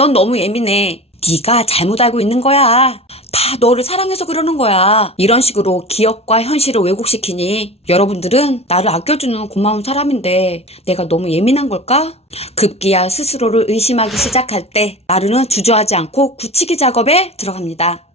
넌 너무 예민해. 네가 잘못 알고 있는 거야. 다 너를 사랑해서 그러는 거야. 이런 식으로 기억과 현실을 왜곡시키니 여러분들은 나를 아껴주는 고마운 사람인데 내가 너무 예민한 걸까? 급기야 스스로를 의심하기 시작할 때 마르는 주저하지 않고 굳히기 작업에 들어갑니다.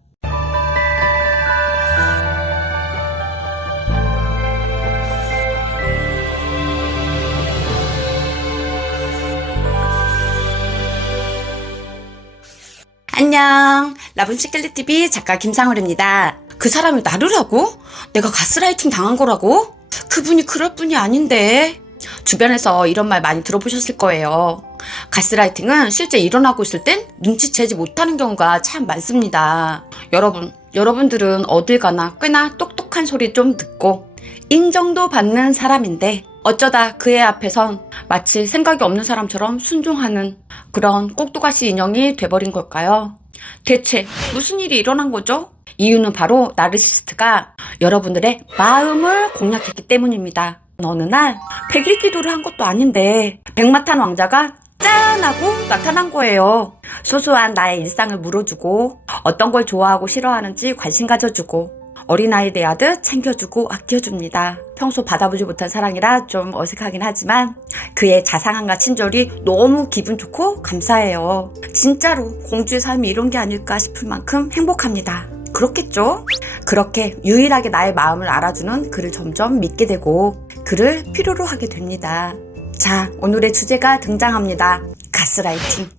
안녕. 라분 시클릿TV 작가 김상월입니다. 그 사람이 나르라고? 내가 가스라이팅 당한 거라고? 그분이 그럴 분이 아닌데. 주변에서 이런 말 많이 들어보셨을 거예요. 가스라이팅은 실제 일어나고 있을 땐 눈치채지 못하는 경우가 참 많습니다. 여러분, 여러분들은 어딜 가나 꽤나 똑똑한 소리 좀 듣고 인정도 받는 사람인데 어쩌다 그의 앞에선 마치 생각이 없는 사람처럼 순종하는 그런 꼭두가시 인형이 돼버린 걸까요? 대체 무슨 일이 일어난 거죠? 이유는 바로 나르시스트가 여러분들의 마음을 공략했기 때문입니다. 어느 날 백일 기도를 한 것도 아닌데 백마탄 왕자가 짠! 하고 나타난 거예요. 소소한 나의 일상을 물어주고 어떤 걸 좋아하고 싫어하는지 관심 가져주고 어린아이 대하듯 챙겨주고 아껴줍니다. 평소 받아보지 못한 사랑이라 좀 어색하긴 하지만 그의 자상함과 친절이 너무 기분 좋고 감사해요. 진짜로 공주의 삶이 이런 게 아닐까 싶을 만큼 행복합니다. 그렇겠죠? 그렇게 유일하게 나의 마음을 알아주는 그를 점점 믿게 되고 그를 필요로 하게 됩니다. 자, 오늘의 주제가 등장합니다. 가스라이팅.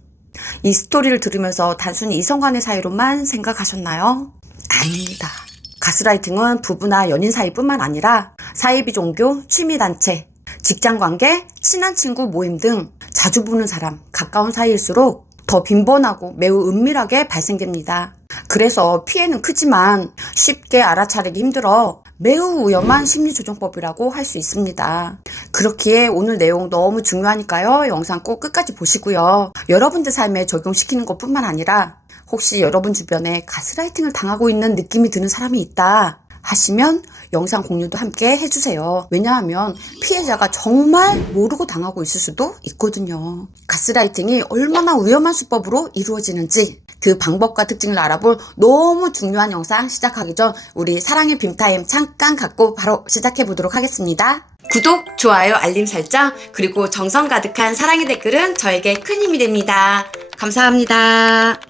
이 스토리를 들으면서 단순히 이성 간의 사이로만 생각하셨나요? 아닙니다. 가스라이팅은 부부나 연인 사이뿐만 아니라 사이비 종교, 취미단체, 직장관계, 친한 친구 모임 등 자주 보는 사람, 가까운 사이일수록 더 빈번하고 매우 은밀하게 발생됩니다. 그래서 피해는 크지만 쉽게 알아차리기 힘들어 매우 위험한 심리조정법이라고 할 수 있습니다. 그렇기에 오늘 내용 너무 중요하니까요. 영상 꼭 끝까지 보시고요. 여러분들 삶에 적용시키는 것 뿐만 아니라 혹시 여러분 주변에 가스라이팅을 당하고 있는 느낌이 드는 사람이 있다 하시면 영상 공유도 함께 해주세요. 왜냐하면 피해자가 정말 모르고 당하고 있을 수도 있거든요. 가스라이팅이 얼마나 위험한 수법으로 이루어지는지 그 방법과 특징을 알아볼 너무 중요한 영상 시작하기 전 우리 사랑의 빔타임 잠깐 갖고 바로 시작해 보도록 하겠습니다. 구독, 좋아요, 알림 설정, 그리고 정성 가득한 사랑의 댓글은 저에게 큰 힘이 됩니다. 감사합니다.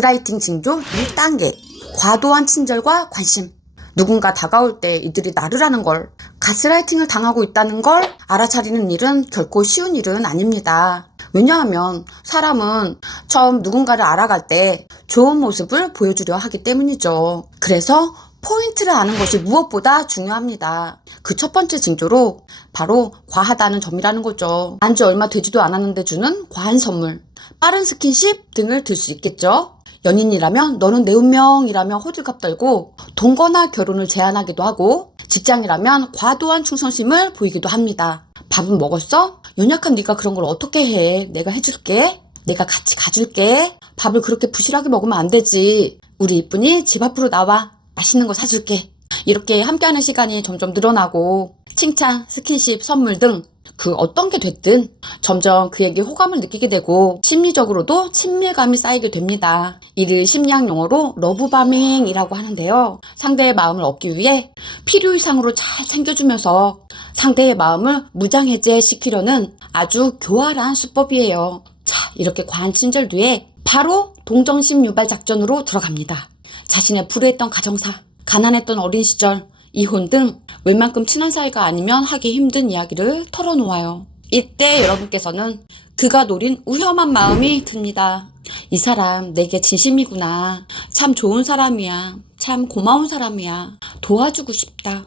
가스라이팅 징조 1단계. 과도한 친절과 관심. 누군가 다가올 때 이들이 나르라는 걸, 가스라이팅을 당하고 있다는 걸 알아차리는 일은 결코 쉬운 일은 아닙니다. 왜냐하면 사람은 처음 누군가를 알아갈 때 좋은 모습을 보여주려 하기 때문이죠. 그래서 포인트를 아는 것이 무엇보다 중요합니다. 그 첫 번째 징조로 바로 과하다는 점이라는 거죠. 안 지 얼마 되지도 않았는데 주는 과한 선물, 빠른 스킨십 등을 들 수 있겠죠. 연인이라면 너는 내 운명이라며 호들갑 떨고 동거나 결혼을 제안하기도 하고 직장이라면 과도한 충성심을 보이기도 합니다. 밥은 먹었어? 연약한 네가 그런 걸 어떻게 해? 내가 해줄게. 내가 같이 가줄게. 밥을 그렇게 부실하게 먹으면 안 되지. 우리 이쁜이 집 앞으로 나와. 맛있는 거 사줄게. 이렇게 함께하는 시간이 점점 늘어나고 칭찬, 스킨십, 선물 등 그 어떤 게 됐든 점점 그에게 호감을 느끼게 되고 심리적으로도 친밀감이 쌓이게 됩니다. 이를 심리학 용어로 러브바밍이라고 하는데요. 상대의 마음을 얻기 위해 필요 이상으로 잘 챙겨주면서 상대의 마음을 무장해제시키려는 아주 교활한 수법이에요. 자, 이렇게 과한 친절 뒤에 바로 동정심 유발 작전으로 들어갑니다. 자신의 불우했던 가정사, 가난했던 어린 시절, 이혼 등 웬만큼 친한 사이가 아니면 하기 힘든 이야기를 털어놓아요. 이때 여러분께서는 그가 노린 위험한 마음이 듭니다. 이 사람 내게 진심이구나. 참 좋은 사람이야. 참 고마운 사람이야. 도와주고 싶다.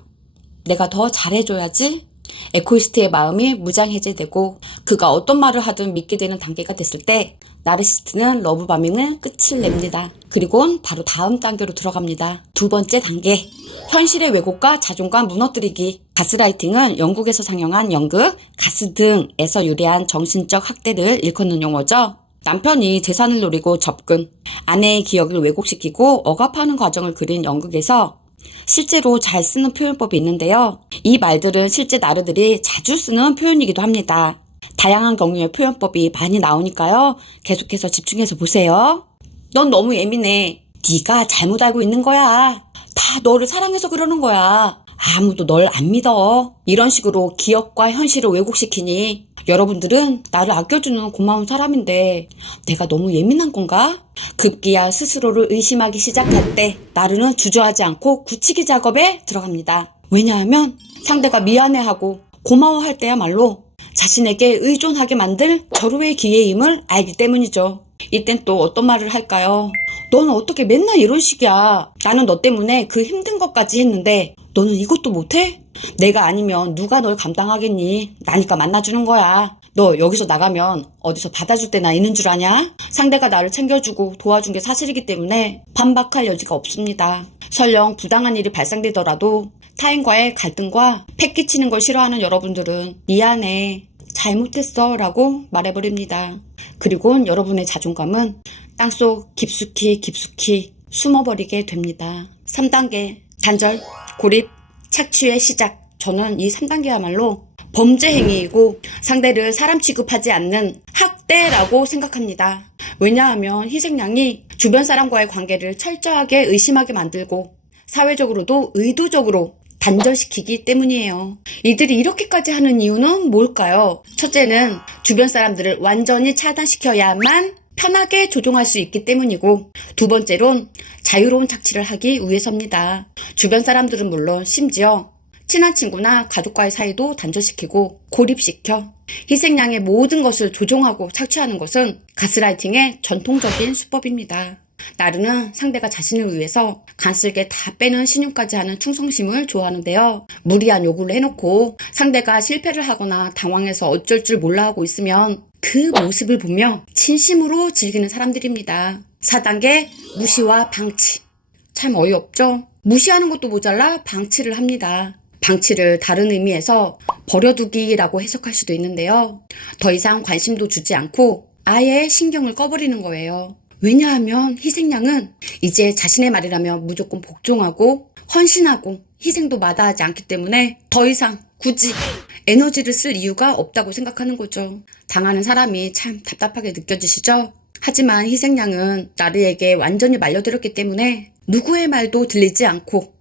내가 더 잘해줘야지. 에코이스트의 마음이 무장해제되고 그가 어떤 말을 하든 믿게 되는 단계가 됐을 때 나르시스트는 러브바밍을 끝을 냅니다. 그리고 바로 다음 단계로 들어갑니다. 두 번째 단계. 현실의 왜곡과 자존감 무너뜨리기. 가스라이팅은 영국에서 상영한 연극, 가스 등에서 유래한 정신적 학대를 일컫는 용어죠. 남편이 재산을 노리고 접근, 아내의 기억을 왜곡시키고 억압하는 과정을 그린 연극에서 실제로 잘 쓰는 표현법이 있는데요. 이 말들은 실제 나르들이 자주 쓰는 표현이기도 합니다. 다양한 경우의 표현법이 많이 나오니까요. 계속해서 집중해서 보세요. 넌 너무 예민해. 네가 잘못 알고 있는 거야. 다 너를 사랑해서 그러는 거야. 아무도 널 안 믿어. 이런 식으로 기억과 현실을 왜곡시키니 여러분들은 나를 아껴주는 고마운 사람인데 내가 너무 예민한 건가? 급기야 스스로를 의심하기 시작할 때 나르는 주저하지 않고 굳히기 작업에 들어갑니다. 왜냐하면 상대가 미안해하고 고마워할 때야말로 자신에게 의존하게 만들 절호의 기회임을 알기 때문이죠. 이땐 또 어떤 말을 할까요? 너는 어떻게 맨날 이런 식이야? 나는 너 때문에 그 힘든 것까지 했는데 너는 이것도 못해? 내가 아니면 누가 널 감당하겠니? 나니까 만나주는 거야. 너 여기서 나가면 어디서 받아줄 때나 있는 줄 아냐? 상대가 나를 챙겨주고 도와준 게 사실이기 때문에 반박할 여지가 없습니다. 설령 부당한 일이 발생되더라도 타인과의 갈등과 패 끼치는 걸 싫어하는 여러분들은 미안해. 잘못했어. 라고 말해버립니다. 그리고 여러분의 자존감은 땅속 깊숙이 깊숙이 숨어버리게 됩니다. 3단계 단절, 고립, 착취의 시작. 저는 이 3단계야말로 범죄 행위이고 상대를 사람 취급하지 않는 학대라고 생각합니다. 왜냐하면 희생양이 주변 사람과의 관계를 철저하게 의심하게 만들고 사회적으로도 의도적으로 단절시키기 때문이에요. 이들이 이렇게까지 하는 이유는 뭘까요? 첫째는 주변 사람들을 완전히 차단시켜야만 편하게 조종할 수 있기 때문이고 두 번째론 자유로운 착취를 하기 위해서입니다. 주변 사람들은 물론 심지어 친한 친구나 가족과의 사이도 단절시키고 고립시켜 희생양의 모든 것을 조종하고 착취하는 것은 가스라이팅의 전통적인 수법입니다. 나르는 상대가 자신을 위해서 간쓸게 다 빼는 신용까지 하는 충성심을 좋아하는데요. 무리한 요구를 해놓고 상대가 실패를 하거나 당황해서 어쩔 줄 몰라 하고 있으면 그 모습을 보며 진심으로 즐기는 사람들입니다. 4단계 무시와 방치. 참 어이없죠? 무시하는 것도 모자라 방치를 합니다. 방치를 다른 의미에서 버려두기라고 해석할 수도 있는데요. 더 이상 관심도 주지 않고 아예 신경을 꺼버리는 거예요. 왜냐하면 희생양은 이제 자신의 말이라면 무조건 복종하고 헌신하고 희생도 마다하지 않기 때문에 더 이상 굳이 에너지를 쓸 이유가 없다고 생각하는 거죠. 당하는 사람이 참 답답하게 느껴지시죠? 하지만 희생양은 나르에게 완전히 말려들었기 때문에 누구의 말도 들리지 않고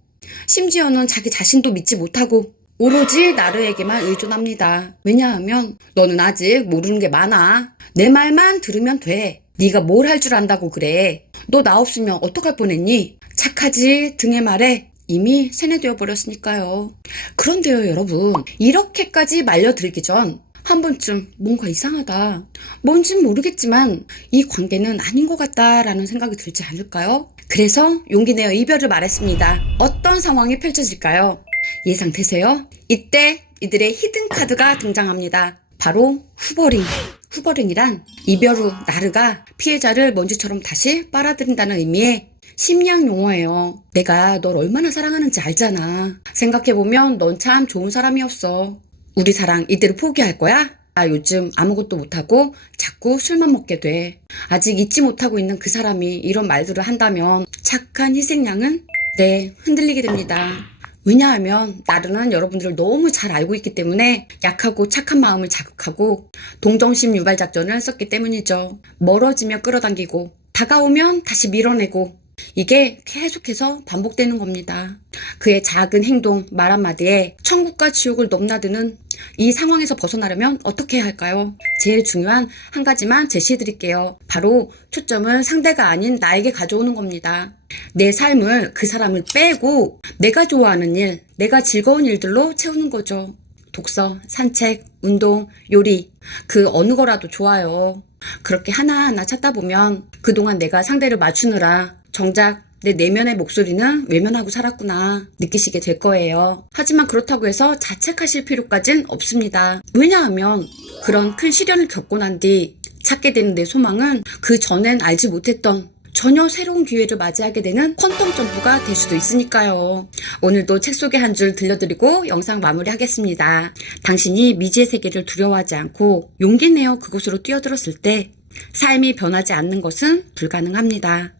심지어는 자기 자신도 믿지 못하고 오로지 나르에게만 의존합니다. 왜냐하면 너는 아직 모르는 게 많아. 내 말만 들으면 돼. 네가 뭘 할 줄 안다고 그래. 너 나 없으면 어떡할 뻔했니? 착하지 등의 말에 이미 세뇌되어 버렸으니까요. 그런데요, 여러분. 이렇게까지 말려들기 전 한 번쯤 뭔가 이상하다. 뭔진 모르겠지만 이 관계는 아닌 것 같다라는 생각이 들지 않을까요? 그래서 용기 내어 이별을 말했습니다. 어떤 상황이 펼쳐질까요? 예상되세요? 이때 이들의 히든 카드가 등장합니다. 바로 후버링. 후버링이란 이별 후 나르가 피해자를 먼지처럼 다시 빨아들인다는 의미의 심리학 용어예요. 내가 널 얼마나 사랑하는지 알잖아. 생각해보면 넌 참 좋은 사람이었어. 우리 사랑 이대로 포기할 거야? 나 요즘 아무것도 못하고 자꾸 술만 먹게 돼. 아직 잊지 못하고 있는 그 사람이 이런 말들을 한다면 착한 희생양은 네, 흔들리게 됩니다. 왜냐하면 나르는 여러분들을 너무 잘 알고 있기 때문에 약하고 착한 마음을 자극하고 동정심 유발 작전을 썼기 때문이죠. 멀어지며 끌어당기고 다가오면 다시 밀어내고 이게 계속해서 반복되는 겁니다. 그의 작은 행동, 말 한마디에 천국과 지옥을 넘나드는 이 상황에서 벗어나려면 어떻게 해야 할까요? 제일 중요한 한 가지만 제시해 드릴게요. 바로 초점을 상대가 아닌 나에게 가져오는 겁니다. 내 삶을 그 사람을 빼고 내가 좋아하는 일, 내가 즐거운 일들로 채우는 거죠. 독서, 산책, 운동, 요리, 그 어느 거라도 좋아요. 그렇게 하나하나 찾다 보면 그동안 내가 상대를 맞추느라 정작 내 내면의 목소리는 외면하고 살았구나 느끼시게 될 거예요. 하지만 그렇다고 해서 자책하실 필요까진 없습니다. 왜냐하면 그런 큰 시련을 겪고 난 뒤 찾게 되는 내 소망은 그 전엔 알지 못했던 전혀 새로운 기회를 맞이하게 되는 퀀텀 점프가 될 수도 있으니까요. 오늘도 책 소개 한 줄 들려드리고 영상 마무리하겠습니다. 당신이 미지의 세계를 두려워하지 않고 용기 내어 그곳으로 뛰어들었을 때 삶이 변하지 않는 것은 불가능합니다.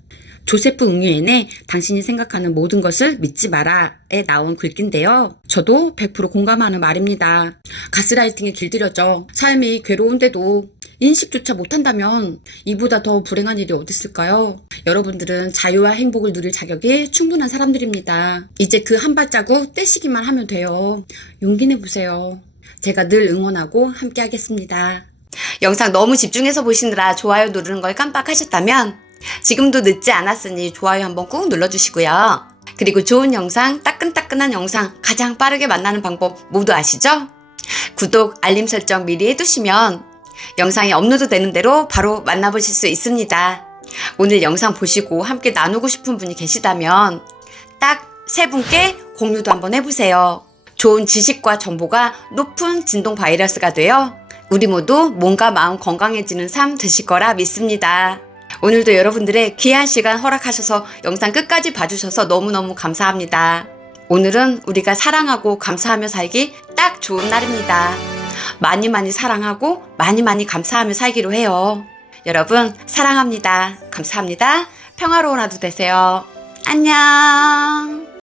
조세프 응유엔의 당신이 생각하는 모든 것을 믿지 마라에 나온 글귀인데요. 저도 100% 공감하는 말입니다. 가스라이팅에 길들여져 삶이 괴로운데도 인식조차 못한다면 이보다 더 불행한 일이 어디 있을까요? 여러분들은 자유와 행복을 누릴 자격이 충분한 사람들입니다. 이제 그 한 발자국 떼시기만 하면 돼요. 용기 내보세요. 제가 늘 응원하고 함께 하겠습니다. 영상 너무 집중해서 보시느라 좋아요 누르는 걸 깜빡하셨다면 지금도 늦지 않았으니 좋아요 한번 꾹 눌러주시고요. 그리고 좋은 영상, 따끈따끈한 영상 가장 빠르게 만나는 방법 모두 아시죠? 구독, 알림 설정 미리 해두시면 영상이 업로드 되는 대로 바로 만나보실 수 있습니다. 오늘 영상 보시고 함께 나누고 싶은 분이 계시다면 딱 세 분께 공유도 한번 해보세요. 좋은 지식과 정보가 높은 진동 바이러스가 되어 우리 모두 몸과 마음 건강해지는 삶 되실 거라 믿습니다. 오늘도 여러분들의 귀한 시간 허락하셔서 영상 끝까지 봐주셔서 너무너무 감사합니다. 오늘은 우리가 사랑하고 감사하며 살기 딱 좋은 날입니다. 많이 많이 사랑하고 많이 많이 감사하며 살기로 해요. 여러분, 사랑합니다. 감사합니다. 평화로운 하루 되세요. 안녕.